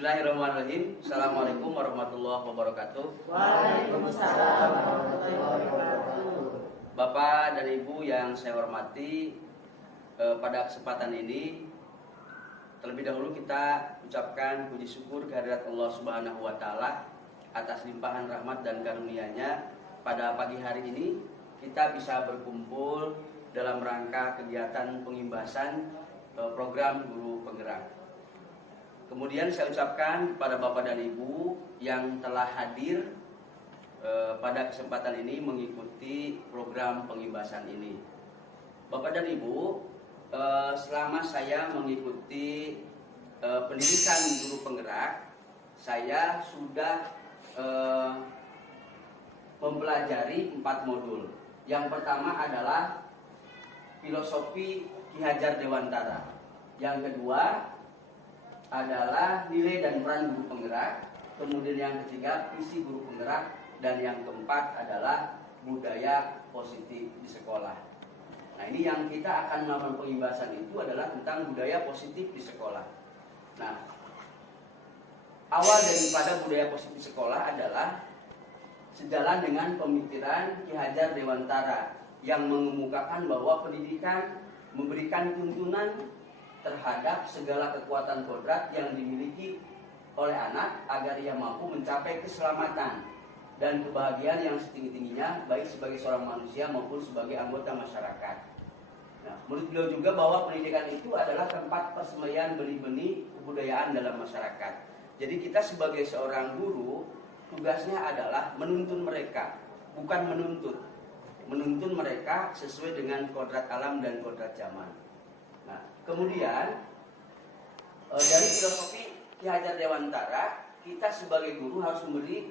Bismillahirrahmanirrahim. Assalamualaikum warahmatullahi wabarakatuh. Waalaikumsalam warahmatullahi wabarakatuh. Bapak dan Ibu yang saya hormati, pada kesempatan ini terlebih dahulu kita ucapkan puji syukur kehadirat Allah Subhanahu wa taala atas limpahan rahmat dan karunia-Nya. Pada pagi hari ini kita bisa berkumpul dalam rangka kegiatan pengimbasan program Guru Penggerak. Kemudian saya ucapkan kepada Bapak dan Ibu yang telah hadir pada kesempatan ini mengikuti program pengimbasan ini. Bapak dan Ibu, selama saya mengikuti pendidikan Guru Penggerak, saya sudah mempelajari 4 modul. Yang pertama adalah filosofi Ki Hajar Dewantara. Yang kedua adalah nilai dan peran Guru Penggerak. Kemudian yang ketiga visi Guru Penggerak. Dan yang keempat adalah budaya positif di sekolah. Nah, ini yang kita akan melakukan pengimbasan itu adalah tentang budaya positif di sekolah. Nah, awal daripada budaya positif di sekolah adalah sejalan dengan pemikiran Ki Hajar Dewantara yang mengemukakan bahwa pendidikan memberikan tuntunan terhadap segala kekuatan kodrat yang dimiliki oleh anak agar ia mampu mencapai keselamatan dan kebahagiaan yang setinggi-tingginya baik sebagai seorang manusia maupun sebagai anggota masyarakat. Nah, menurut beliau juga bahwa pendidikan itu adalah tempat persembahyan benih-benih kebudayaan dalam masyarakat. Jadi kita sebagai seorang guru tugasnya adalah menuntun mereka, bukan menuntut. Menuntun mereka sesuai dengan kodrat alam dan kodrat zaman. Nah, kemudian dari filosofi Ki Hajar Dewantara, kita sebagai guru harus memberi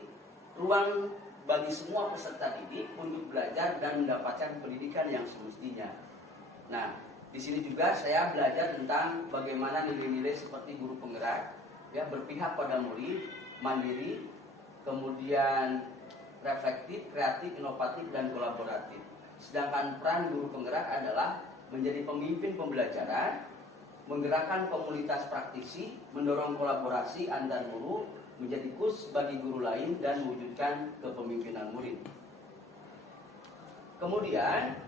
ruang bagi semua peserta didik untuk belajar dan mendapatkan pendidikan yang semestinya. Nah, di sini juga saya belajar tentang bagaimana nilai-nilai seperti guru penggerak, ya, berpihak pada murid, mandiri, kemudian reflektif, kreatif, inovatif, dan kolaboratif. Sedangkan peran guru penggerak adalah menjadi pemimpin pembelajaran, menggerakkan komunitas praktisi, mendorong kolaborasi antar guru, menjadi coach bagi guru lain, dan mewujudkan kepemimpinan murid. Kemudian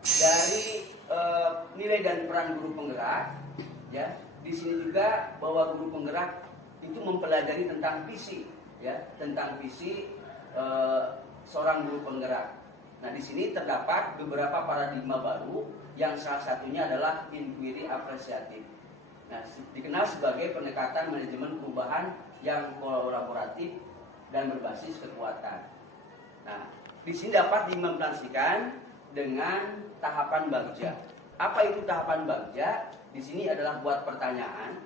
dari nilai dan peran guru penggerak, ya, di sini juga bahwa guru penggerak itu mempelajari tentang visi, ya, tentang visi seorang guru penggerak. Nah, di sini terdapat beberapa paradigma baru yang salah satunya adalah inquiry apresiatif. Nah, dikenal sebagai pendekatan manajemen perubahan yang kolaboratif dan berbasis kekuatan. Nah, di sini dapat diimplementasikan dengan tahapan bagja. Apa itu tahapan bagja? Di sini adalah buat pertanyaan.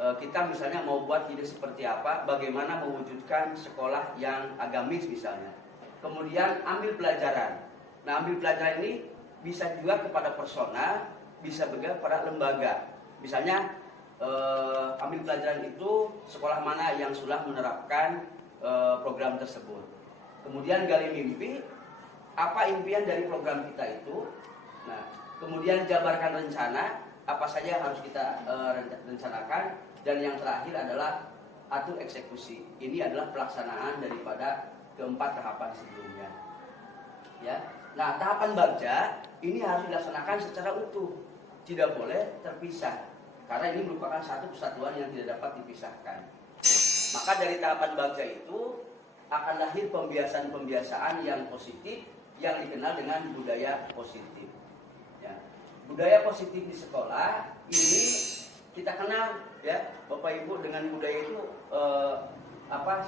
Kita misalnya mau buat ide seperti apa, bagaimana mewujudkan sekolah yang agamis misalnya. Kemudian ambil pelajaran. Nah, ambil pelajaran ini bisa juga kepada personal, bisa juga pada lembaga. Misalnya ambil pelajaran itu sekolah mana yang sudah menerapkan program tersebut. Kemudian gali mimpi, apa impian dari program kita itu. Nah, kemudian jabarkan rencana, apa saja yang harus kita rencanakan. Dan yang terakhir adalah atur eksekusi. Ini adalah pelaksanaan daripada keempat tahapan sebelumnya. Ya. Nah, tahapan bagja ini harus dilaksanakan secara utuh, tidak boleh terpisah, karena ini merupakan satu kesatuan yang tidak dapat dipisahkan. Maka dari tahapan bagja itu akan lahir pembiasaan-pembiasaan yang positif yang dikenal dengan budaya positif. Ya. Budaya positif di sekolah ini kita kenal, ya, Bapak Ibu, dengan budaya itu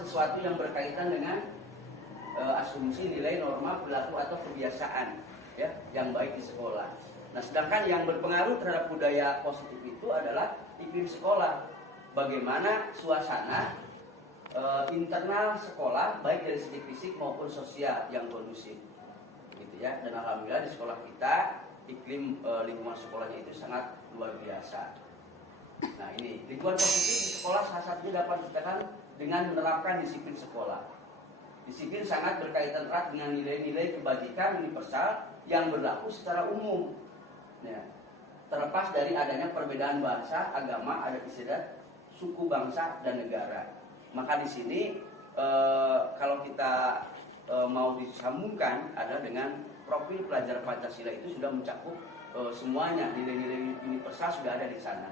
sesuatu yang berkaitan dengan asumsi nilai, norma, perilaku atau kebiasaan, ya, yang baik di sekolah. Nah, sedangkan yang berpengaruh terhadap budaya positif itu adalah iklim sekolah. Bagaimana suasana internal sekolah baik dari segi fisik maupun sosial yang kondusif, gitu ya. Dan alhamdulillah di sekolah kita iklim lingkungan sekolahnya itu sangat luar biasa. Nah, ini lingkungan positif di sekolah salah satunya dapat dikatakan dengan menerapkan disiplin sekolah. Disiplin sangat berkaitan erat dengan nilai-nilai kebajikan universal yang berlaku secara umum. Ya, terlepas dari adanya perbedaan bahasa, agama, adat istiadat, suku, bangsa, dan negara. Maka di sini kalau kita mau disambungkan adalah dengan profil pelajar Pancasila itu sudah mencakup semuanya, nilai-nilai universal sudah ada di sana.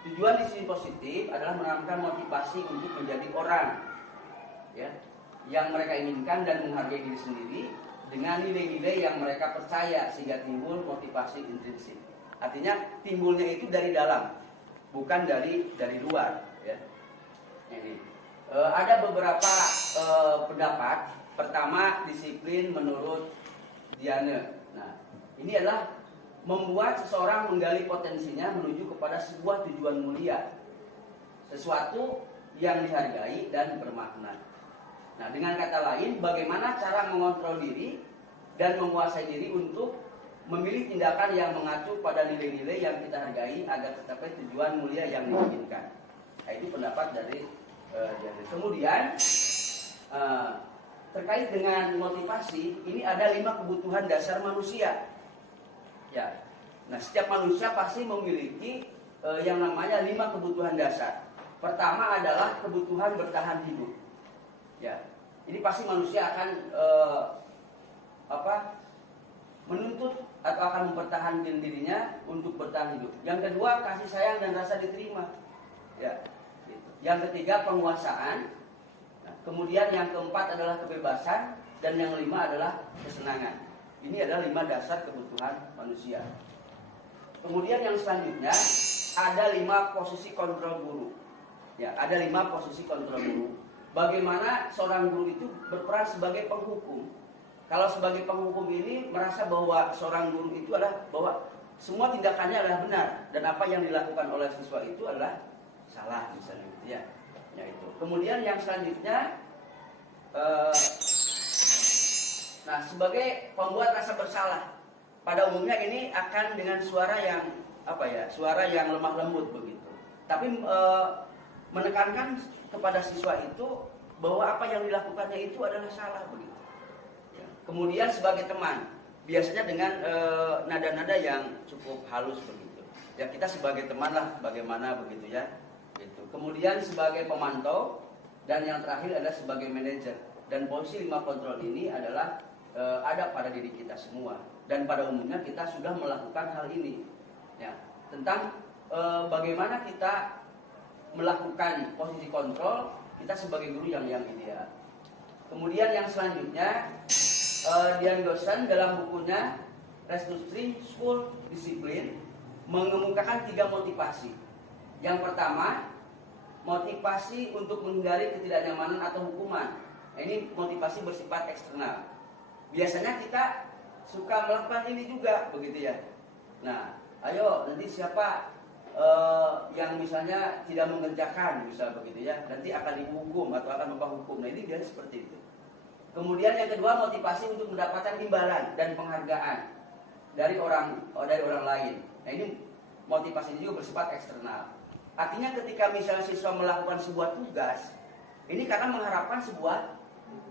Tujuan di sini positif adalah menanamkan motivasi untuk menjadi orang, ya, yang mereka inginkan dan menghargai diri sendiri dengan nilai-nilai yang mereka percaya sehingga timbul motivasi intrinsik. Artinya timbulnya itu dari dalam, bukan dari luar. Ya. Ini ada beberapa pendapat. Pertama, disiplin menurut Diane. Nah, ini adalah membuat seseorang menggali potensinya menuju kepada sebuah tujuan mulia, sesuatu yang dihargai dan bermakna. Nah, dengan kata lain, bagaimana cara mengontrol diri dan menguasai diri untuk memilih tindakan yang mengacu pada nilai-nilai yang kita hargai agar tercapai tujuan mulia yang diinginkan. Nah, itu pendapat dari Diane. Kemudian terkait dengan motivasi, ini ada 5 kebutuhan dasar manusia. Ya, nah setiap manusia pasti memiliki yang namanya 5 kebutuhan dasar. Pertama adalah kebutuhan bertahan hidup. Ya, ini pasti manusia akan menuntut atau akan mempertahankan dirinya untuk bertahan hidup. Yang kedua, kasih sayang dan rasa diterima. Ya, gitu. Yang ketiga, penguasaan. Kemudian yang keempat adalah kebebasan, dan yang kelima adalah kesenangan. Ini adalah 5 dasar kebutuhan manusia. Kemudian yang selanjutnya ada 5 posisi kontrol guru. Ya, ada 5 posisi kontrol guru. Bagaimana seorang guru itu berperan sebagai penghukum. Kalau sebagai penghukum ini merasa bahwa seorang guru itu adalah bahwa semua tindakannya adalah benar dan apa yang dilakukan oleh siswa itu adalah salah, misalnya gitu ya. Ya itu. Kemudian yang selanjutnya, nah sebagai pembuat rasa bersalah, pada umumnya ini akan dengan suara yang suara yang lemah lembut begitu. Tapi menekankan kepada siswa itu bahwa apa yang dilakukannya itu adalah salah begitu. Ya. Kemudian sebagai teman, biasanya dengan nada-nada yang cukup halus begitu. Ya kita sebagai teman lah, bagaimana begitu ya. Gitu. Kemudian sebagai pemantau, dan yang terakhir adalah sebagai manajer. Dan posisi 5 kontrol ini adalah ada pada diri kita semua, dan pada umumnya kita sudah melakukan hal ini. Ya, tentang bagaimana kita melakukan posisi kontrol kita sebagai guru yang ideal. Kemudian yang selanjutnya, Dian Gosen dalam bukunya Restructuring School Discipline mengemukakan 3 motivasi. Yang pertama, motivasi untuk menghindari ketidaknyamanan atau hukuman. Ini motivasi bersifat eksternal. Biasanya kita suka melakukan ini juga, begitu ya. Nah, ayo nanti siapa yang misalnya tidak mengerjakan, misal begitu ya, nanti akan dihukum atau akan hukum. Nah, ini biasanya seperti itu. Kemudian yang kedua, motivasi untuk mendapatkan imbalan dan penghargaan dari orang lain. Nah, ini motivasi ini juga bersifat eksternal. Artinya ketika misalnya siswa melakukan sebuah tugas, ini karena mengharapkan sebuah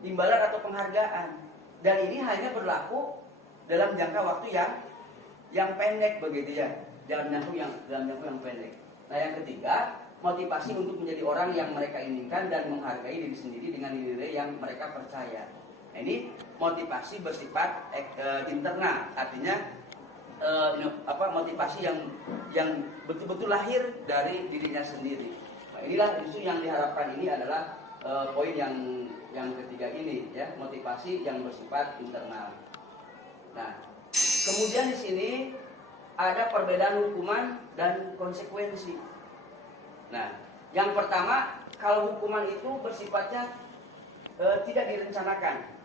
imbalan atau penghargaan, dan ini hanya berlaku dalam jangka waktu yang pendek begitu ya, dalam jangka yang pendek. Nah yang ketiga, motivasi untuk menjadi orang yang mereka inginkan dan menghargai diri sendiri dengan nilai yang mereka percaya. Nah, ini motivasi bersifat internal, artinya motivasi yang betul-betul lahir dari dirinya sendiri. Nah, inilah justru yang diharapkan ini adalah poin yang ketiga ini ya, motivasi yang bersifat internal. Nah, kemudian di sini ada perbedaan hukuman dan konsekuensi. Nah, yang pertama, kalau hukuman itu bersifatnya tidak direncanakan.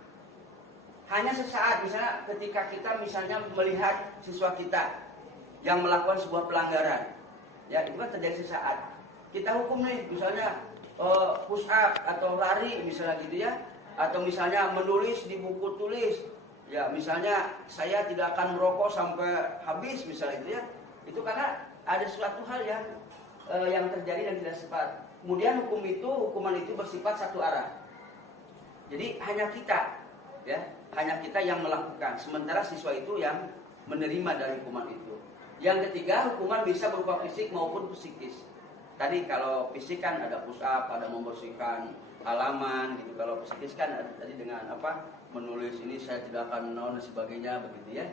Hanya sesaat, misalnya ketika kita misalnya melihat siswa kita yang melakukan sebuah pelanggaran, ya itu kan terjadi sesaat. Kita hukum nih, misalnya push up atau lari misalnya gitu ya, atau misalnya menulis di buku tulis, ya misalnya saya tidak akan merokok sampai habis misalnya itu ya, itu karena ada suatu hal yang terjadi dan tidak sempat. Kemudian hukuman itu bersifat satu arah. Jadi hanya kita, ya hanya kita yang melakukan, sementara siswa itu yang menerima dari hukuman itu. Yang ketiga, hukuman bisa berupa fisik maupun psikis. Tadi kalau fisik kan ada push up, ada membersihkan halaman gitu. Kalau psikis kan tadi dengan apa? Menulis ini saya tidak akan menaun dan sebagainya begitu ya.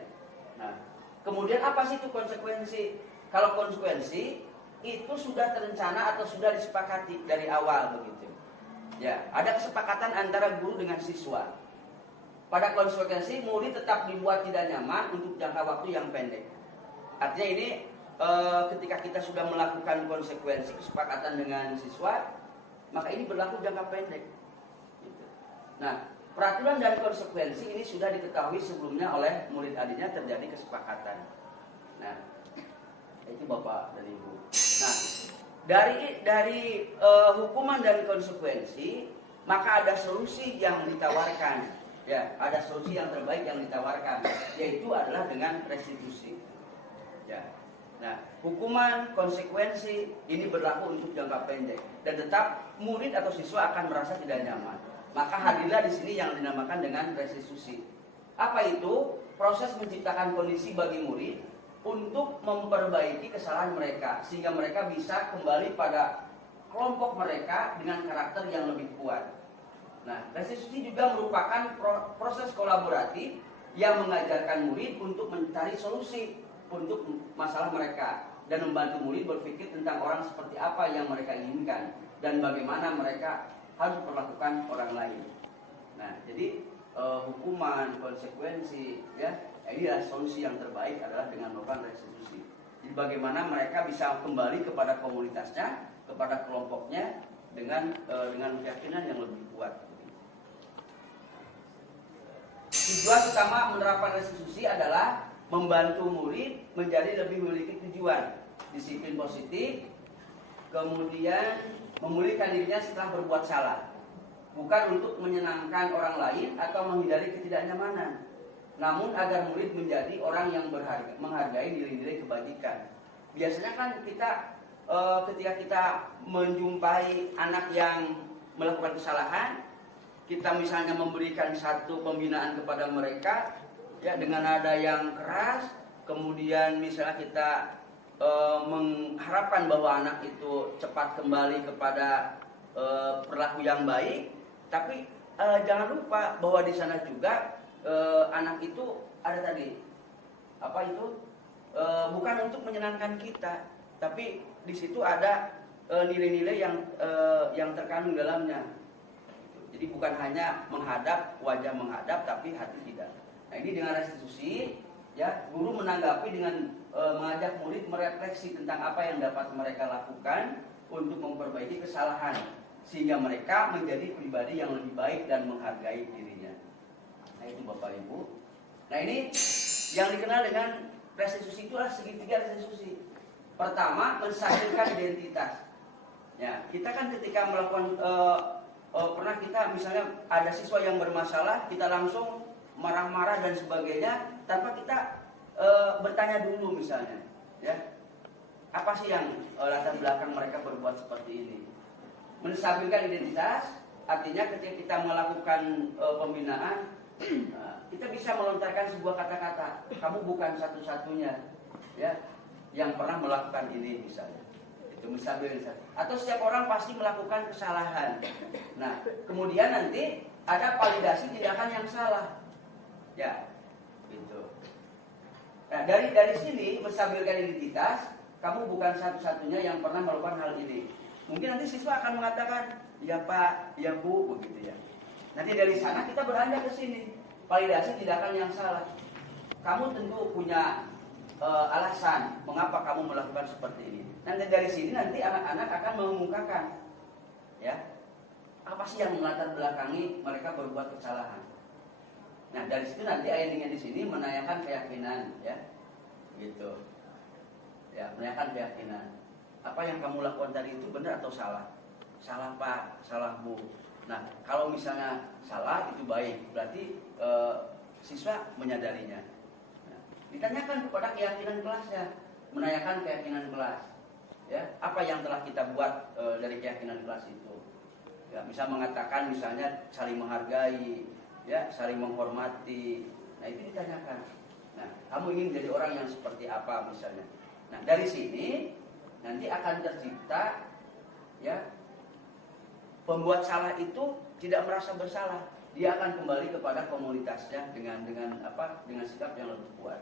Nah, kemudian apa sih itu konsekuensi? Kalau konsekuensi itu sudah terencana atau sudah disepakati dari awal begitu. Ya, ada kesepakatan antara guru dengan siswa. Pada konsekuensi murid tetap dibuat tidak nyaman untuk jangka waktu yang pendek. Artinya ini ketika kita sudah melakukan konsekuensi kesepakatan dengan siswa, maka ini berlaku jangka pendek. Gitu. Nah, peraturan dan konsekuensi ini sudah diketahui sebelumnya oleh murid adiknya, terjadi kesepakatan. Nah, itu Bapak dan Ibu. Nah, dari hukuman dan konsekuensi, maka ada solusi yang ditawarkan. Ya, ada solusi yang terbaik yang ditawarkan, yaitu adalah dengan restitusi. Ya. Nah, hukuman, konsekuensi ini berlaku untuk jangka pendek dan tetap murid atau siswa akan merasa tidak nyaman. Maka hadirlah di sini yang dinamakan dengan restitusi. Apa itu? Proses menciptakan kondisi bagi murid untuk memperbaiki kesalahan mereka sehingga mereka bisa kembali pada kelompok mereka dengan karakter yang lebih kuat. Nah, restitusi juga merupakan proses kolaboratif yang mengajarkan murid untuk mencari solusi untuk masalah mereka dan membantu murid berpikir tentang orang seperti apa yang mereka inginkan dan bagaimana mereka harus memperlakukan orang lain. Nah, jadi hukuman, konsekuensi, ya, inilah solusi yang terbaik adalah dengan melakukan restitusi. Jadi bagaimana mereka bisa kembali kepada komunitasnya, kepada kelompoknya dengan keyakinan yang lebih kuat. Tujuan utama menerapkan restitusi adalah membantu murid menjadi lebih memiliki tujuan, disiplin positif, kemudian memulihkan dirinya setelah berbuat salah, bukan untuk menyenangkan orang lain atau menghindari ketidaknyamanan, namun agar murid menjadi orang yang menghargai nilai-nilai kebajikan. Biasanya kan kita ketika kita menjumpai anak yang melakukan kesalahan, kita misalnya memberikan satu pembinaan kepada mereka, ya, dengan nada yang keras, kemudian misalnya kita mengharapkan bahwa anak itu cepat kembali kepada perilaku yang baik, tapi jangan lupa bahwa di sana juga anak itu ada tadi apa itu bukan untuk menyenangkan kita, tapi di situ ada nilai-nilai yang terkandung dalamnya. Jadi bukan hanya menghadap, wajah menghadap, tapi hati tidak. Nah, ini dengan restitusi, ya, guru menanggapi dengan mengajak murid merefleksi tentang apa yang dapat mereka lakukan untuk memperbaiki kesalahan, sehingga mereka menjadi pribadi yang lebih baik dan menghargai dirinya. Nah, itu Bapak Ibu. Nah, ini yang dikenal dengan restitusi, itulah segitiga restitusi. Pertama, menstabilkan identitas. Ya, kita kan ketika melakukan pernah kita misalnya ada siswa yang bermasalah, kita langsung marah-marah dan sebagainya tanpa kita bertanya dulu misalnya, ya, apa sih yang latar belakang mereka berbuat seperti ini. Menstabilkan identitas artinya ketika kita melakukan pembinaan, kita bisa melontarkan sebuah kata-kata, kamu bukan satu-satunya, ya, yang pernah melakukan ini misalnya. Itu menstabilkan. Atau setiap orang pasti melakukan kesalahan. Nah, kemudian nanti ada validasi tindakan yang salah. Ya, gitu. Nah, dari sini menstabilkan identitas, kamu bukan satu-satunya yang pernah melakukan hal ini. Mungkin nanti siswa akan mengatakan, ya Pak, ya Bu, begitu ya. Nanti dari sana kita beranjak ke sini, validasi tindakan yang salah. Kamu tentu punya alasan mengapa kamu melakukan seperti ini. Nanti dari sini nanti anak-anak akan mengungkapkan, ya, apa sih yang melatar belakangi mereka berbuat kesalahan. Nah, dari situ nanti ayatnya di sini menanyakan keyakinan, ya, gitu, ya, menanyakan keyakinan. Apa yang kamu lakukan tadi itu benar atau salah? Salah Pak, salah Bu. Nah, kalau misalnya salah itu baik, berarti siswa menyadarinya. Nah, ditanyakan kepada keyakinan kelasnya, menanyakan keyakinan kelas, ya, apa yang telah kita buat dari keyakinan kelas itu. Ya, bisa mengatakan misalnya saling menghargai, ya, saling menghormati. Nah, itu ditanyakan. Nah, kamu ingin jadi orang yang seperti apa misalnya. Nah, dari sini nanti nanti akan tercipta, ya, pembuat salah itu tidak merasa bersalah. Dia akan kembali kepada komunitasnya dengan sikap yang lebih kuat.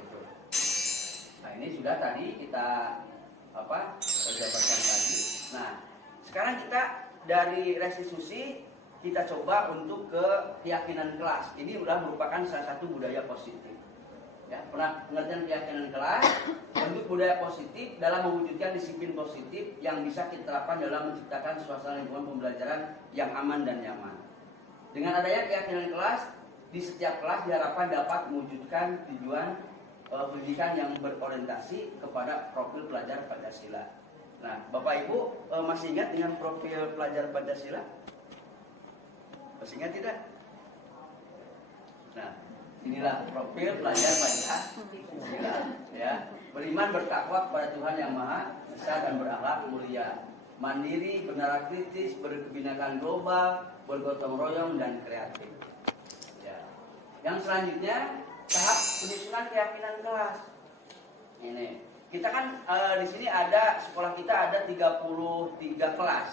Itu. Nah, ini sudah tadi kita jabarkan tadi. Nah, sekarang kita dari restitusi kita coba untuk ke keyakinan kelas. Ini sudah merupakan salah satu budaya positif. Ya, pengertian keyakinan kelas, bentuk budaya positif dalam mewujudkan disiplin positif yang bisa kita terapkan dalam menciptakan suasana lingkungan pembelajaran yang aman dan nyaman. Dengan adanya keyakinan kelas, di setiap kelas diharapkan dapat mewujudkan tujuan pendidikan yang berorientasi kepada profil pelajar Pancasila. Nah, Bapak Ibu masih ingat dengan profil pelajar Pancasila? Masih ingat tidak? Nah, inilah profil pelajar Pancasila, ya. Beriman bertakwa kepada Tuhan Yang Maha Esa dan berakhlak mulia, mandiri, benar kritis, berkebinekaan global, bergotong royong dan kreatif. Ya. Yang selanjutnya tahap penyusunan keyakinan kelas. Ini kita kan di sini ada sekolah kita ada 33 kelas.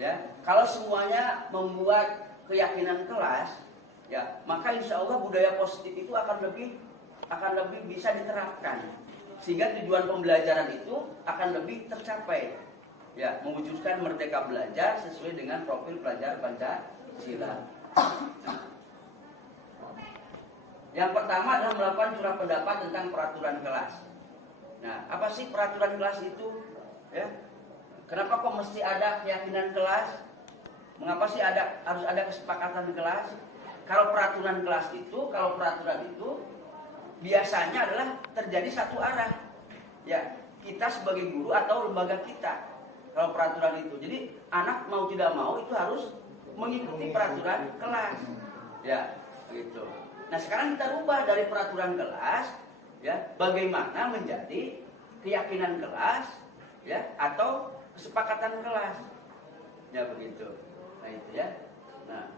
Ya, kalau semuanya membuat keyakinan kelas, ya, maka insya Allah budaya positif itu akan lebih bisa diterapkan, sehingga tujuan pembelajaran itu akan lebih tercapai. Ya, mewujudkan merdeka belajar sesuai dengan profil pelajar Pancasila. Yang pertama adalah melakukan curah pendapat tentang peraturan kelas. Nah, apa sih peraturan kelas itu? Ya, kenapa kok mesti ada keyakinan kelas? Mengapa sih harus ada kesepakatan kelas? Kalau peraturan itu biasanya adalah terjadi satu arah. Ya, kita sebagai guru atau lembaga kita. Kalau peraturan itu, jadi anak mau tidak mau itu harus mengikuti peraturan kelas, ya, gitu. Nah, sekarang kita rubah dari peraturan kelas, ya, bagaimana menjadi keyakinan kelas, ya, atau kesepakatan kelas, ya begitu. Nah itu ya. Nah,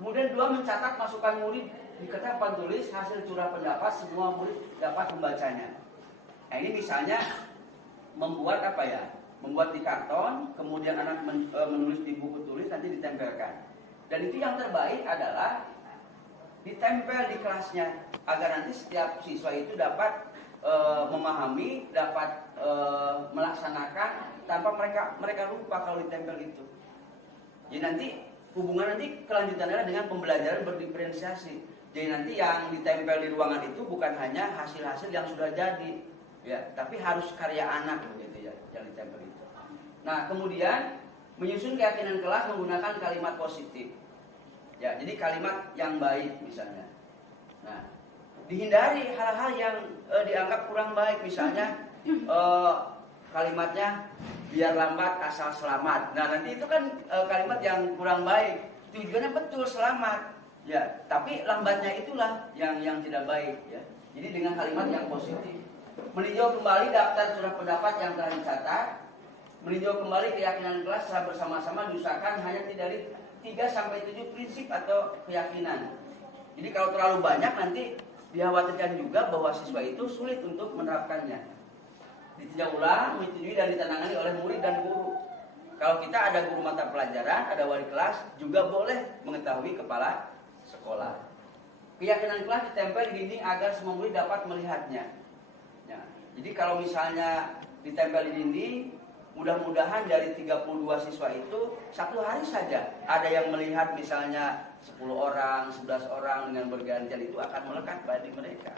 kemudian 2, mencatat masukan murid di kertas papan tulis hasil curah pendapat semua murid dapat membacanya. Nah, ini misalnya membuat membuat di karton, kemudian anak menulis di buku tulis, nanti ditempelkan. Dan itu yang terbaik adalah ditempel di kelasnya, agar nanti setiap siswa itu dapat memahami, dapat melaksanakan tanpa mereka lupa kalau ditempel itu. Jadi nanti hubungan kelanjutannya dengan pembelajaran berdiferensiasi. Jadi nanti yang ditempel di ruangan itu bukan hanya hasil-hasil yang sudah jadi, ya, tapi harus karya anak begitu ya yang ditempel itu. Nah, kemudian menyusun keyakinan kelas menggunakan kalimat positif. Ya, jadi kalimat yang baik misalnya. Nah, dihindari hal-hal yang dianggap kurang baik, misalnya kalimatnya biar lambat asal selamat. Nah, nanti itu kan kalimat yang kurang baik. Tujuannya betul selamat, ya, tapi lambatnya itulah yang tidak baik, ya. Jadi dengan kalimat yang positif. Meninjau kembali daftar curah pendapat yang telah dicatat. Meninjau kembali keyakinan kelas secara bersama-sama diusahakan hanya dari 3-7 prinsip atau keyakinan. Jadi kalau terlalu banyak nanti dikhawatirkan juga bahwa siswa itu sulit untuk menerapkannya. Ditinjau ulang, menyetujui dan ditandatangani oleh murid dan guru. Kalau kita ada guru mata pelajaran, ada wali kelas, juga boleh mengetahui kepala sekolah. Keyakinan kelas ditempel di dinding agar semua murid dapat melihatnya. Ya, jadi kalau misalnya ditempel di dinding, mudah-mudahan dari 32 siswa itu satu hari saja ada yang melihat, misalnya 10 orang, 11 orang dengan bergantian, itu akan melekat pada diri mereka.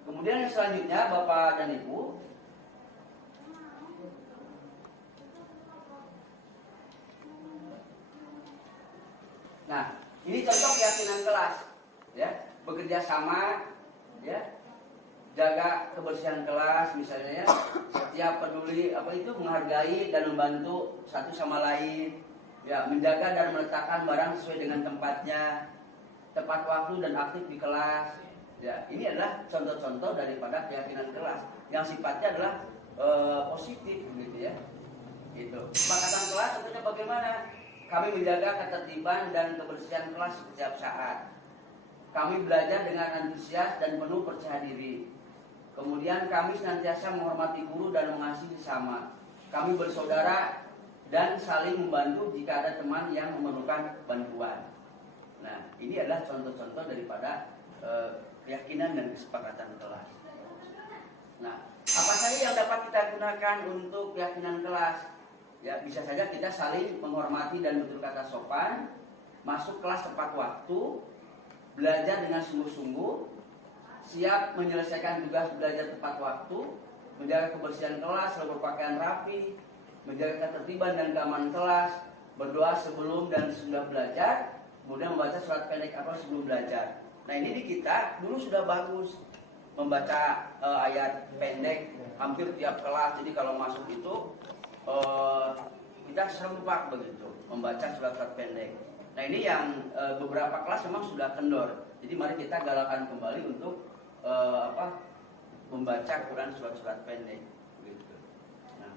Kemudian yang selanjutnya Bapak dan Ibu, nah ini contoh keyakinan kelas, ya, bekerja sama, ya, jaga kebersihan kelas misalnya, ya, setiap peduli menghargai dan membantu satu sama lain, ya, menjaga dan meletakkan barang sesuai dengan tempatnya, tepat waktu dan aktif di kelas. Ya, ini adalah contoh-contoh daripada keyakinan kelas yang sifatnya adalah positif, begitu ya. Gitu. Kesepakatan kelas tentunya bagaimana? Kami menjaga ketertiban dan kebersihan kelas setiap saat. Kami belajar dengan antusias dan penuh percaya diri. Kemudian kami senantiasa menghormati guru dan mengasihi sesama. Kami bersaudara dan saling membantu jika ada teman yang memerlukan bantuan. Nah, ini adalah contoh-contoh daripada keyakinan dan kesepakatan kelas. Nah, apa saja yang dapat kita gunakan untuk keyakinan kelas? Ya, bisa saja kita saling menghormati dan bertutur kata sopan, masuk kelas tepat waktu, belajar dengan sungguh-sungguh, siap menyelesaikan tugas belajar tepat waktu, menjaga kebersihan kelas, selalu berpakaian rapi, menjaga ketertiban dan keamanan kelas, berdoa sebelum dan sesudah belajar, kemudian membaca surat pendek apa sebelum belajar. Nah, ini di kita dulu sudah bagus membaca ayat pendek hampir tiap kelas. Jadi kalau masuk itu kita serempak begitu membaca surat-surat pendek. Nah, ini yang beberapa kelas memang sudah kendor. Jadi mari kita galakan kembali untuk membaca Quran surat-surat pendek. Begitu. Nah,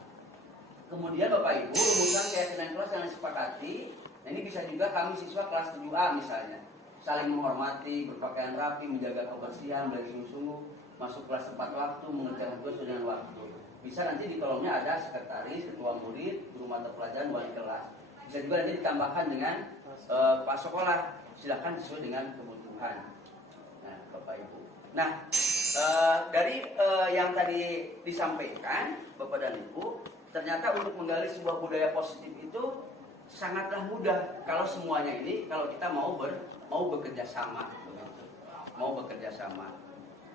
kemudian Bapak Ibu rumuskan keyakinan kelas yang disepakati. Nah, ini bisa juga kami siswa kelas 7A misalnya, saling menghormati, berpakaian rapi, menjaga kebersihan, belajar sungguh-sungguh, masuk kelas tepat waktu, mengerjakan tugas dengan waktu. Bisa nanti di kolomnya ada sekretaris, ketua murid, guru mata pelajaran, wali kelas. Bisa juga nanti ditambahkan dengan kepala sekolah. Silakan sesuai dengan kebutuhan. Nah, Bapak Ibu. Nah, dari yang tadi disampaikan, Bapak dan Ibu, ternyata untuk menggali sebuah budaya positif itu sangatlah mudah kalau semuanya ini kalau kita mau bekerja sama, begitu. Mau bekerja sama.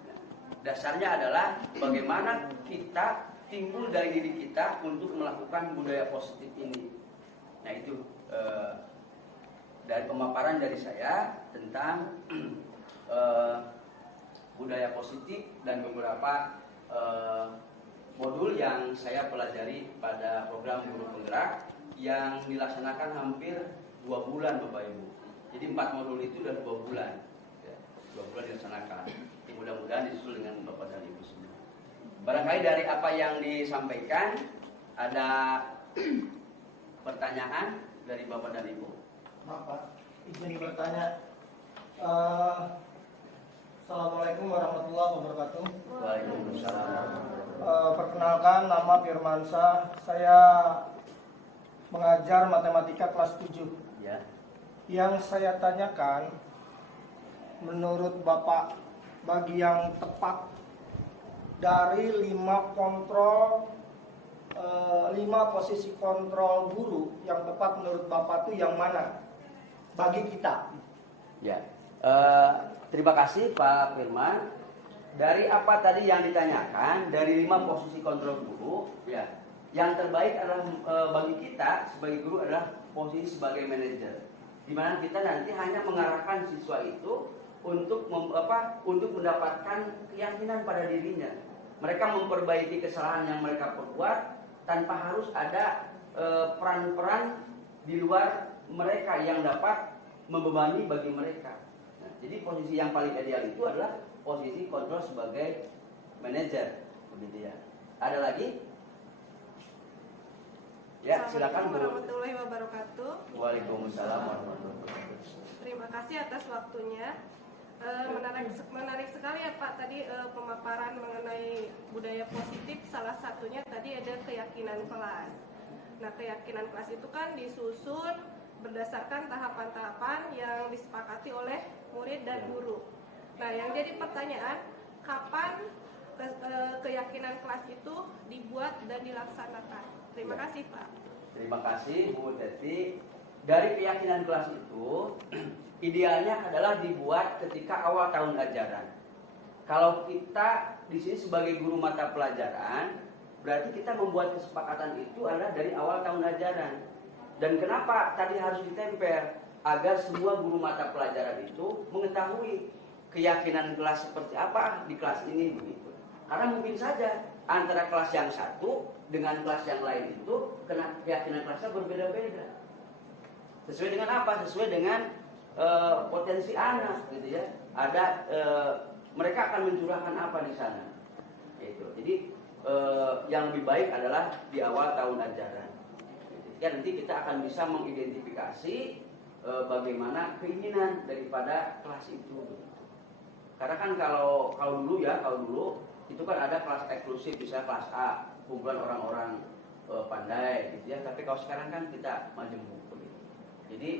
Nah, dasarnya adalah bagaimana kita timbul dari diri kita untuk melakukan budaya positif ini. Nah, itu dari pemaparan dari saya tentang budaya positif dan beberapa modul yang saya pelajari pada program guru penggerak yang dilaksanakan hampir 2 bulan Bapak Ibu. Jadi 4 modul itu sudah 2 bulan, ya, 2 bulan dilaksanakan. Mudah-mudahan disusul dengan Bapak dan Ibu semua. Barangkali dari apa yang disampaikan ada pertanyaan dari Bapak dan Ibu. Maaf Pak, izin bertanya. Assalamualaikum warahmatullahi wabarakatuh. Waalaikumsalam. Perkenalkan, nama Firmansyah. Saya mengajar matematika kelas 7. Ya. Yang saya tanyakan, menurut Bapak, bagi yang tepat dari 5 posisi kontrol guru yang tepat menurut Bapak itu yang mana bagi kita? Ya. Terima kasih Pak Firman. Dari apa tadi yang ditanyakan, dari 5 posisi kontrol guru, ya, yang terbaik adalah bagi kita sebagai guru adalah posisi sebagai manajer, di mana kita nanti hanya mengarahkan siswa itu untuk mendapatkan keyakinan pada dirinya. Mereka memperbaiki kesalahan yang mereka perbuat tanpa harus ada peran-peran di luar mereka yang dapat membebani bagi mereka. Nah, jadi posisi yang paling ideal itu adalah posisi kontrol sebagai manajer, begitu ya. Ada lagi? Ya, silakan Bu. Assalamualaikum warahmatullahi wabarakatuh. Waalaikumsalam warahmatullahi wabarakatuh. Terima kasih atas waktunya. Menarik sekali ya Pak tadi pemaparan mengenai budaya positif. Salah satunya tadi ada keyakinan kelas. Nah, keyakinan kelas itu kan disusun berdasarkan tahapan-tahapan yang disepakati oleh murid dan guru. Nah, yang jadi pertanyaan, kapan keyakinan kelas itu dibuat dan dilaksanakan? Terima kasih Pak. Terima kasih Bu Teti. Dari keyakinan kelas itu idealnya adalah dibuat ketika awal tahun ajaran. Kalau kita di sini sebagai guru mata pelajaran, berarti kita membuat kesepakatan itu adalah dari awal tahun ajaran. Dan kenapa tadi harus ditempel? Agar semua guru mata pelajaran itu mengetahui keyakinan kelas seperti apa di kelas ini begitu. Karena mungkin saja antara kelas yang satu dengan kelas yang lain itu keyakinan kelasnya berbeda-beda. Sesuai dengan apa? Sesuai dengan potensi anak, gitu ya. Ada mereka akan mencurahkan apa di sana. Gitu. Jadi yang lebih baik adalah di awal tahun ajaran. Ya, nanti kita akan bisa mengidentifikasi bagaimana keinginan daripada kelas itu. Karena kan kalau dulu itu kan ada kelas eksklusif, misalnya kelas A, kumpulan orang-orang pandai gitu ya. Tapi kalau sekarang kan kita majemuk begitu. Jadi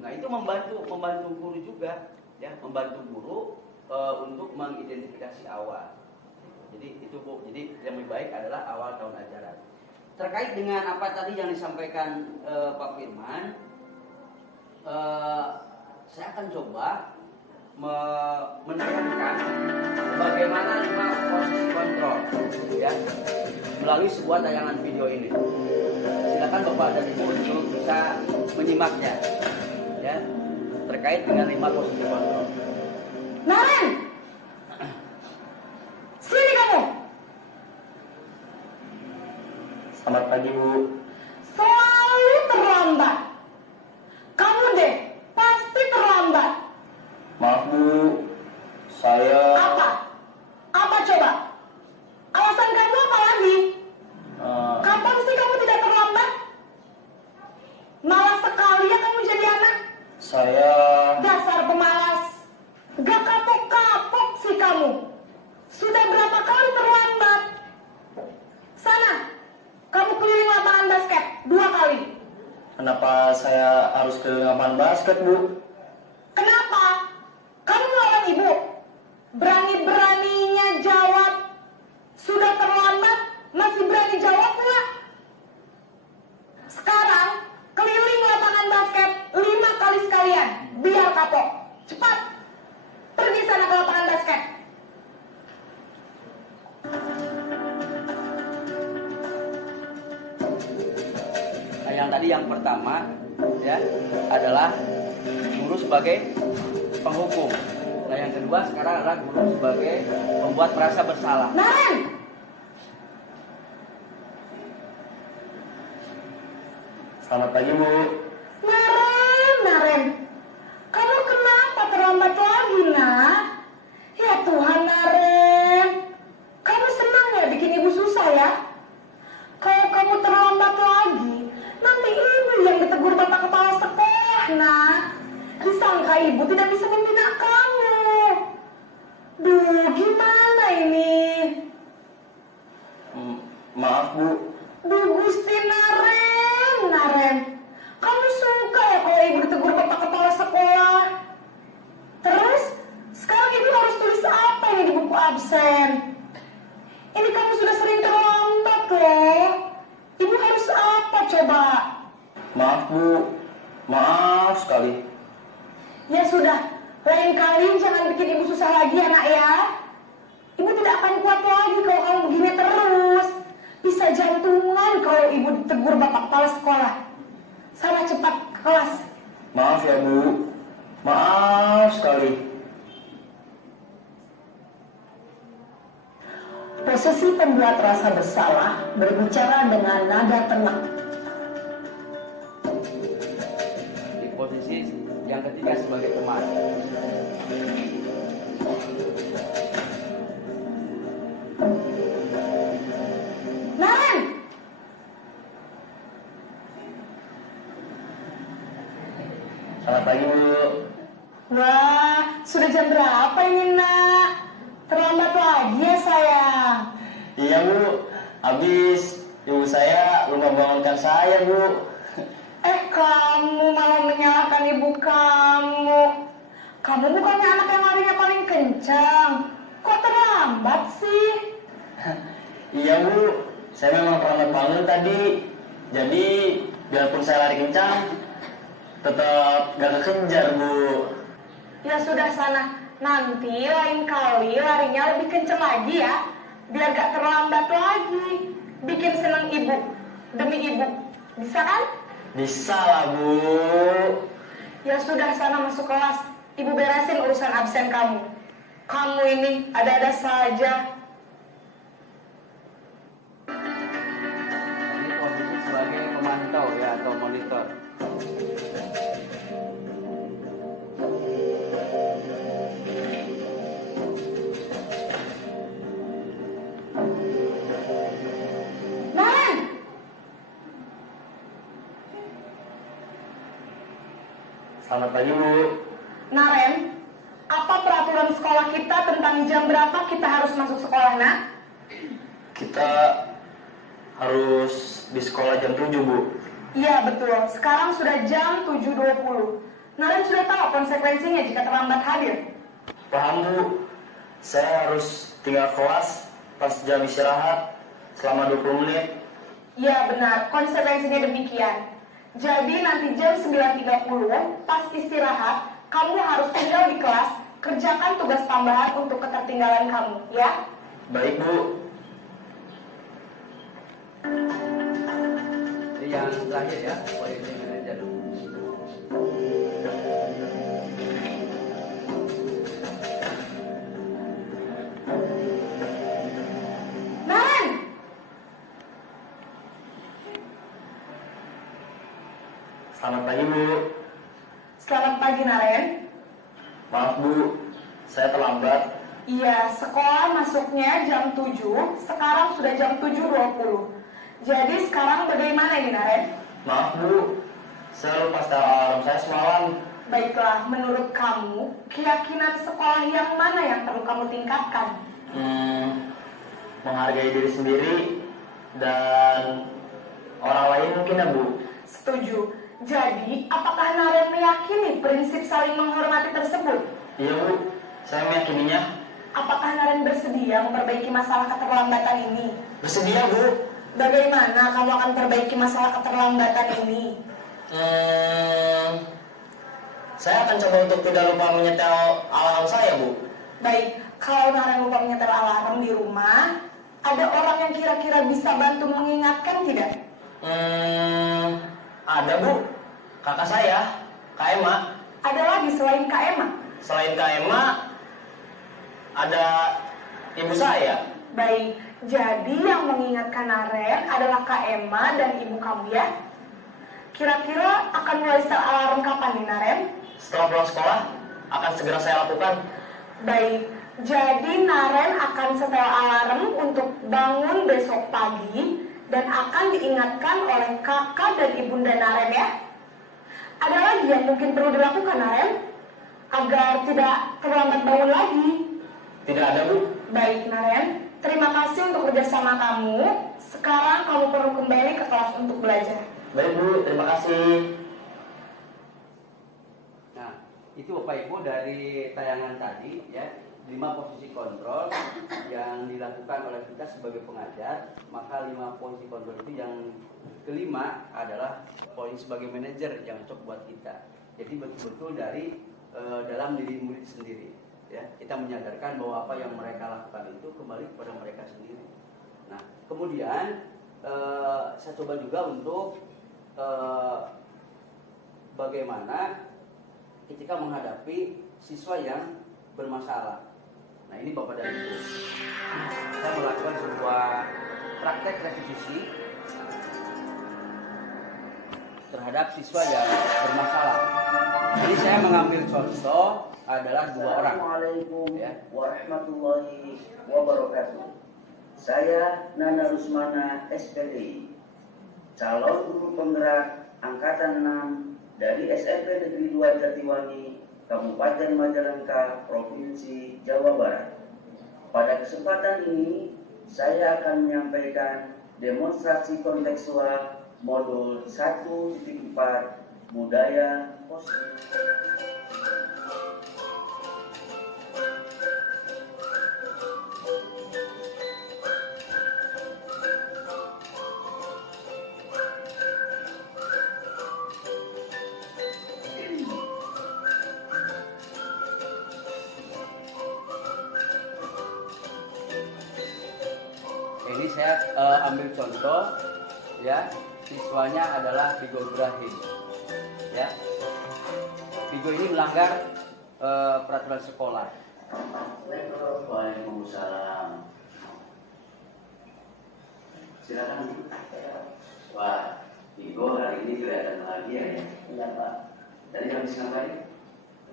nah itu membantu guru juga ya, membantu guru untuk mengidentifikasi awal. Jadi itu Bu, jadi yang lebih baik adalah awal tahun ajaran. Terkait dengan apa tadi yang disampaikan Pak Firman, saya akan coba menekankan bagaimana 5 posisi kontrol ya melalui sebuah tayangan video ini. Silakan Bapak dan Ibu untuk bisa menyimaknya ya terkait dengan 5 posisi kontrol. Naren, sini kamu. Selamat pagi Bu. Selalu terlambat. Kamu deh, pasti terlambat. Maaf Bu, saya Apa? Apa coba? Alasan kamu apa lagi? Kapan sih kamu tidak terlambat? Malas sekali ya kamu jadi anak. saya Dasar pemalas. Gak kapok-kapok sih kamu. Sudah berapa kali terlambat? Sana, kamu keliling lapangan basket 2 kali. kenapa saya harus ke lapangan basket Bu? Kenapa? Kamu melawan ibu. Berani-beraninya jawab. Sudah terlambat, masih berani jawab nggak? Sekarang, keliling lapangan basket 5 kali sekalian. Biar kapok. Cepat. Pergi sana ke lapangan basket. Nah, yang tadi yang pertama ya adalah guru sebagai penghukum. Nah, yang kedua sekarang adalah guru sebagai pembuat merasa bersalah. Naren! Selamat pagi Bu. Naren. Kamu kenapa terlambat lagi, nak? Ya Tuhan, Naren. Kamu senang ya bikin ibu susah ya? Kalau kamu terlambat lagi, nanti ibu yang ditegur bapak kepala sekolah, nak. Disangka ibu tidak bisa membina kamu. Duh, gimana ini? Maaf Bu. Duh, Gusti Naren. Kamu suka ya kalau ibu ditegur bapak kepala sekolah? Terus, sekarang ibu harus tulis apa ini di buku absen? Ini kamu sudah sering terlambat loh. Ibu harus apa coba? Maaf Bu. Maaf sekali. Ya sudah, lain kali jangan bikin ibu susah lagi ya nak ya. Ibu tidak akan kuat lagi kalau kamu begini terus. Bisa jantungan kalau ibu ditegur bapak kepala sekolah. Sana cepat ke kelas. Maaf ya Bu. Maaf sekali. Posisi pembuat rasa bersalah berbicara dengan nada tenang. Di posisi yang ketiga sebagai teman. Naren, Selamat pagi Bu. wah, sudah jam berapa ini nak? Terlambat lagi ya sayang. Iya Bu. Habis ibu saya lupa bangunkan saya Bu. Kamu malah menyalahkan ibu kamu. Kamu bukannya anak yang larinya paling kencang. Kok terlambat sih? Iya Bu. Saya memang terlambat bangun tadi. Jadi biarpun saya lari kencang, tetap gak kekejar Bu. Ya sudah sana. Nanti lain kali larinya lebih kencang lagi ya. Biar gak terlambat lagi. Bikin senang ibu. Demi ibu. Bisa kan? Bisa lah Bu. Ya sudah sana masuk kelas. Ibu beresin urusan absen kamu. Kamu ini ada-ada saja. Ini posisi sebagai pemantau ya atau monitor. Naren, Selamat pagi Bu. Naren, apa peraturan kurikulum sekolah kita tentang jam berapa kita harus masuk sekolah, nak? Kita harus di sekolah jam 7, Bu. Iya, betul. Sekarang sudah jam 7.20. Naren sudah tahu konsekuensinya jika terlambat hadir. Paham, Bu. Saya harus tinggal kelas pas jam istirahat selama 20 menit. Iya, benar. Konsekuensinya demikian. Jadi nanti jam 9.30 pas istirahat, kamu harus tinggal di kelas, kerjakan tugas tambahan untuk ketertinggalan kamu, ya? Baik, Bu. Jadi yang terakhir ya, quality manager. Naren! Selamat pagi, Bu. Selamat pagi, Naren. Maaf, Bu. Saya terlambat. Iya, sekolah masuknya jam 7, sekarang sudah jam 7.20. Jadi sekarang bagaimana ini, Naren? Maaf, Bu. Saya lupa setel alarm saya semalam. Baiklah, menurut kamu, keyakinan sekolah yang mana yang perlu kamu tingkatkan? Menghargai diri sendiri dan orang lain mungkin ya, Bu. Setuju. Jadi, apakah Naren meyakini prinsip saling menghormati tersebut? Iya, Bu. Saya meyakininya. Apakah Naren bersedia memperbaiki masalah keterlambatan ini? Bersedia, Bu. Bagaimana kamu akan perbaiki masalah keterlambatan ini? Saya akan coba untuk tidak lupa menyetel alarm saya, Bu. Baik, kalau Naren lupa menyetel alarm di rumah, ada orang yang kira-kira bisa bantu mengingatkan tidak? Ada, Bu. Kakak saya, Kak Emma. Ada lagi selain Kak Emma? Selain Kak Emma, ada ibu saya. Baik, jadi yang mengingatkan Naren adalah Kak Emma dan ibu kamu ya? Kira-kira akan mulai setel alarm kapan nih, Naren? Setelah pulang sekolah, akan segera saya lakukan. Baik, jadi Naren akan setel alarm untuk bangun besok pagi dan akan diingatkan oleh kakak dan ibunda Naren ya. Ada lagi yang mungkin perlu dilakukan, Naren? Agar tidak terlambat bangun lagi. Tidak ada, Bu. Baik, Naren. Terima kasih untuk kerjasama kamu. Sekarang kamu perlu kembali ke kelas untuk belajar. Baik, Bu. Terima kasih. Nah, itu Bapak Ibu dari tayangan tadi ya, 5 posisi kontrol yang dilakukan oleh kita sebagai pengajar. Maka 5 posisi kontrol itu yang kelima adalah posisi sebagai manajer yang cocok buat kita. Jadi betul-betul dari dalam diri murid sendiri ya, kita menyadarkan bahwa apa yang mereka lakukan itu kembali kepada mereka sendiri. Nah, kemudian saya coba juga untuk bagaimana ketika menghadapi siswa yang bermasalah. Nah, ini Bapak dan Ibu, saya melakukan sebuah praktek revisi terhadap siswa yang bermasalah. Jadi saya mengambil contoh adalah 2 orang. Assalamualaikum warahmatullahi wabarakatuh. Saya Nana Rusmana SPDI, calon guru penggerak angkatan 6 dari SMP Negeri 2 Jatiwangi, Kabupaten Majalengka, Provinsi Jawa Barat. Pada kesempatan ini, saya akan menyampaikan demonstrasi kontekstual modul 1.4 budaya positif. Ini saya ambil contoh ya, siswanya adalah Vigo Ibrahim ya. Vigo ini melanggar peraturan sekolah. Waalaikumsalam. Silakan. Wah, Igo hari ini kelihatan bahagia ya. Iya Pak, Tadi habis ngapain?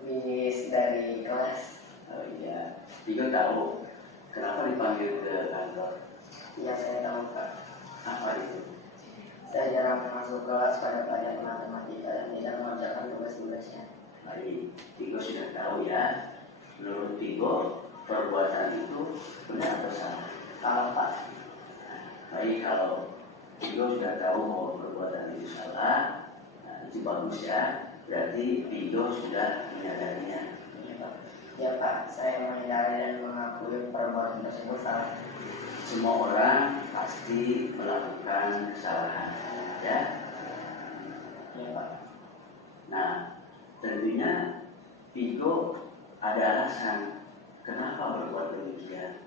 habis dari kelas. Oh iya, Igo tahu kenapa dipanggil ke kantor. Iya saya tahu Pak. Apa itu? Saya jarang masuk kelas pada pelajaran matematika dan tidak mengerjakan tugas-tugasnya. Baik, Igo sudah tahu ya. menurut Vigo perbuatan itu benar atau salah? Salah Pak. Baik, kalau Vigo sudah tahu bahwa perbuatan itu salah, nah, itu bagus ya. Berarti Vigo sudah menyadarinya. Iya Pak. Ya Pak, saya menyadari dan mengakui perbuatan tersebut salah. Semua orang pasti melakukan kesalahan, ya. Iya Pak. Nah, tentunya Vigo ada alasan kenapa berbuat demikian.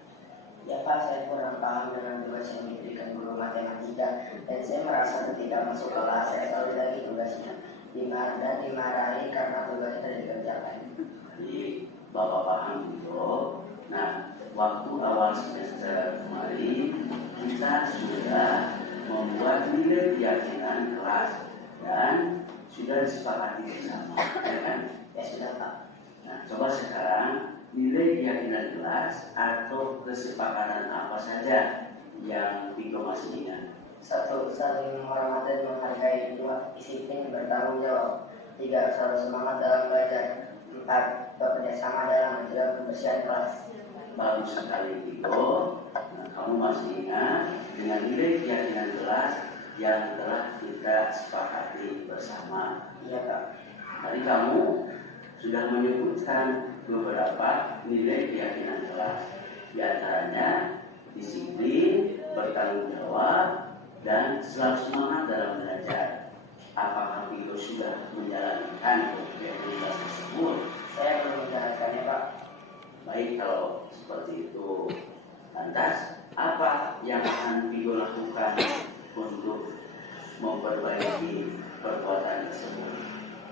Ya Pak, saya kurang paham dengan tugas yang diberikan guru matematika dan saya merasa ketika masuk kelas saya selalu lagi tugasnya dan dimarahi karena tugas tidak dikerjakan. Jadi Bapak paham Vigo. Nah, waktu awal semester kemarin kita sudah membuat nilai keyakinan kelas dan sudah disepakati bersama, ya kan? Ya sudah Pak. Nah, coba sekarang nilai keyakinan kelas atau kesepakatan apa saja yang Vigo masih ingat? 1. Saling menghormati dan menghargai. 2. Disiplin bertanggung jawab. 3. Selalu semangat dalam belajar. 4. Bekerja sama dalam menjaga kebersihan kelas. Bagus sekali Vigo. Nah, kamu masih ingat dengan nilai keyakinan kelas yang telah kita sepakati bersama. Iya Pak. Tadi kamu sudah menyebutkan beberapa nilai keyakinan kelas. Di antaranya disiplin, bertanggung jawab, dan selalu semangat dalam belajar. Apakah Vigo sudah menjalankan keyakinan kelas tersebut? Saya belum menjalankannya Pak. Baik, kalau seperti itu. Lantas, apa yang akan Vigo lakukan untuk memperbaiki perbuatan tersebut?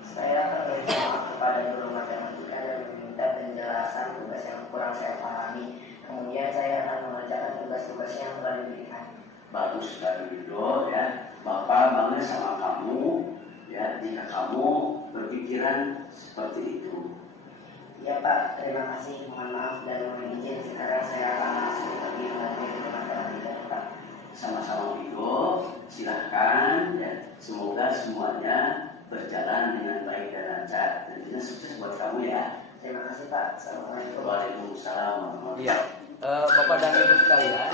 Saya akan berdoa kepada guru matematika dan meminta penjelasan tugas yang kurang saya pahami. Kemudian saya akan mengerjakan tugas-tugas yang telah diberikan. Bagus sekali Vigo, ya. Bapak bangga sama kamu, ya, jika kamu berpikiran seperti itu. Ya Pak, terima kasih. Mohon maaf dan mohon izin. Sekarang saya akan langsung pergi melatih guru matematika Pak. Sama-sama Vigo, silahkan, ya. Semoga semuanya berjalan dengan baik dan lancar. Tentunya sukses buat kamu ya. Terima kasih Pak. Assalamualaikum. Waalaikumsalam warahmatullahi Iya, Bapak dan Ibu sekalian,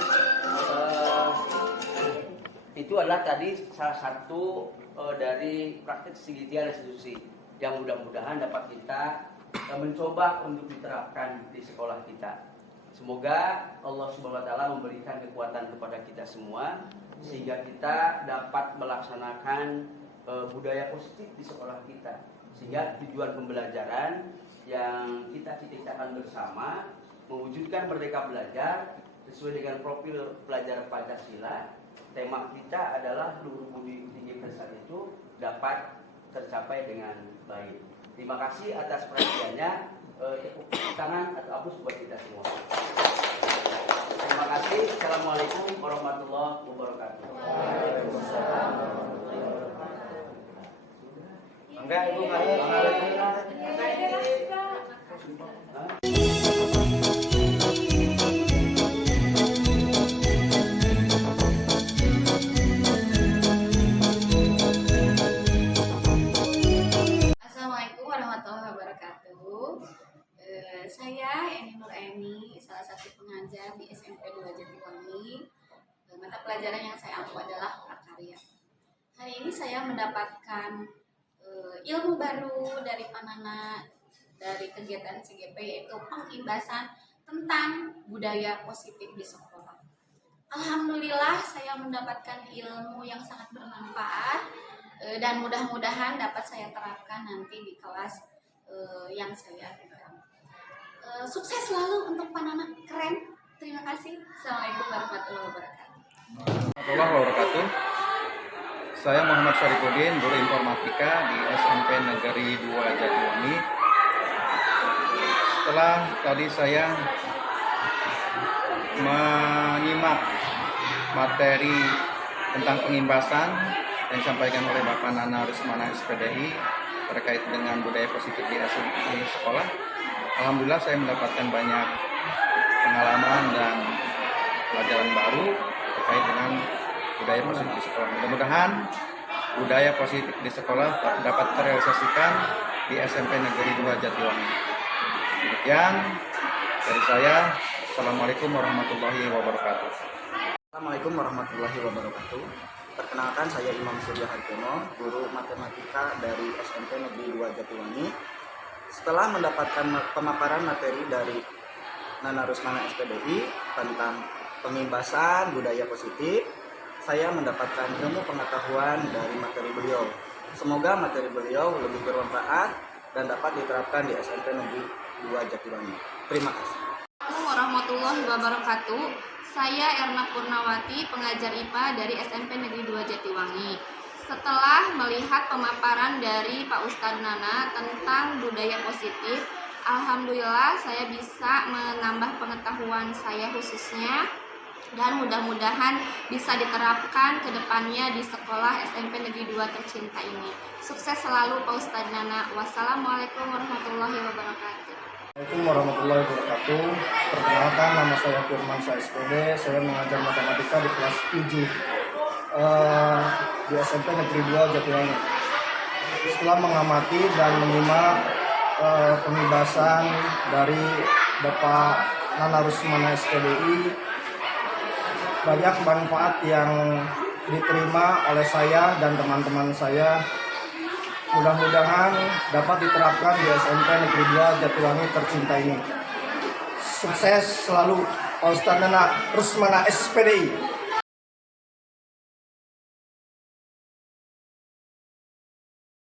itu adalah tadi salah satu dari praktik segitiga restitusi yang mudah-mudahan dapat kita mencoba untuk diterapkan di sekolah kita. Semoga Allah Subhanahu wa taala memberikan kekuatan kepada kita semua sehingga kita dapat melaksanakan budaya positif di sekolah kita, sehingga tujuan pembelajaran yang kita cita-citakan bersama mewujudkan merdeka belajar sesuai dengan profil pelajar Pancasila. Tema kita adalah luhur budi tinggi prestasi itu dapat tercapai dengan baik. Terima kasih atas perhatiannya. Tepuk tangan atau aplaus buat kita semua. Terima kasih. Assalamualaikum warahmatullahi wabarakatuh. Enggak, Ibu Assalamualaikum warahmatullahi wabarakatuh. Saya Eni Nuraini, salah satu pengajar di SMP 2 Jatiwangi. Mata pelajaran yang saya ambil adalah prakarya. Hari ini saya mendapatkan ilmu baru dari Panana dari kegiatan CGP, yaitu pengimbasan tentang budaya positif di sekolah. Alhamdulillah saya mendapatkan ilmu yang sangat bermanfaat dan mudah-mudahan dapat saya terapkan nanti di kelas yang saya pegang. Sukses selalu untuk Panana, keren. Terima kasih. Assalamualaikum warahmatullahi wabarakatuh. Warahmatullahi wabarakatuh. Saya Muhammad Syarifudin, guru informatika di SMP Negeri 2 Jatiwangi. Setelah tadi saya menyimak materi tentang pengimbasan yang disampaikan oleh Bapak Nana Rusmana SPDI terkait dengan budaya positif di sekolah, alhamdulillah saya mendapatkan banyak pengalaman dan pelajaran baru terkait dengan budaya positif di sekolah. Mudah-mudahan budaya positif di sekolah dapat terrealisasikan di SMP Negeri 2 Jatiwangi. Demikian dari saya. Assalamualaikum warahmatullahi wabarakatuh. Assalamualaikum warahmatullahi wabarakatuh. Perkenalkan, saya Imam Surya Harjono, guru matematika dari SMP Negeri 2 Jatiwangi. Setelah mendapatkan pemaparan materi dari Nana Rusmana SPDI tentang pengimbasan budaya positif, saya mendapatkan ilmu pengetahuan dari materi beliau. Semoga materi beliau lebih bermanfaat dan dapat diterapkan di SMP Negeri 2 Jatiwangi. Terima kasih. Assalamualaikum warahmatullahi wabarakatuh. Saya Erna Purnawati, pengajar IPA dari SMP Negeri 2 Jatiwangi. Setelah melihat pemaparan dari Pak Ustadz Nana tentang budaya positif, alhamdulillah saya bisa menambah pengetahuan saya khususnya, dan mudah-mudahan bisa diterapkan ke depannya di sekolah SMP Negeri 2 tercinta ini. Sukses selalu Pak Ustadz Nana. Wassalamualaikum warahmatullahi wabarakatuh. Assalamualaikum warahmatullahi wabarakatuh. Perkenalkan, nama saya Firman SPD. Saya mengajar matematika di kelas 7 di SMP Negeri 2 Jatiwangi. Setelah mengamati dan menyimak pembahasan dari Bapak Nana Rusmana SPDI, banyak manfaat yang diterima oleh saya dan teman-teman saya. Mudah-mudahan dapat diterapkan di SMP Negeri 2 Jatiwangi tercinta ini. Sukses selalu Pak Ustadz Nana Rusmana SPDI.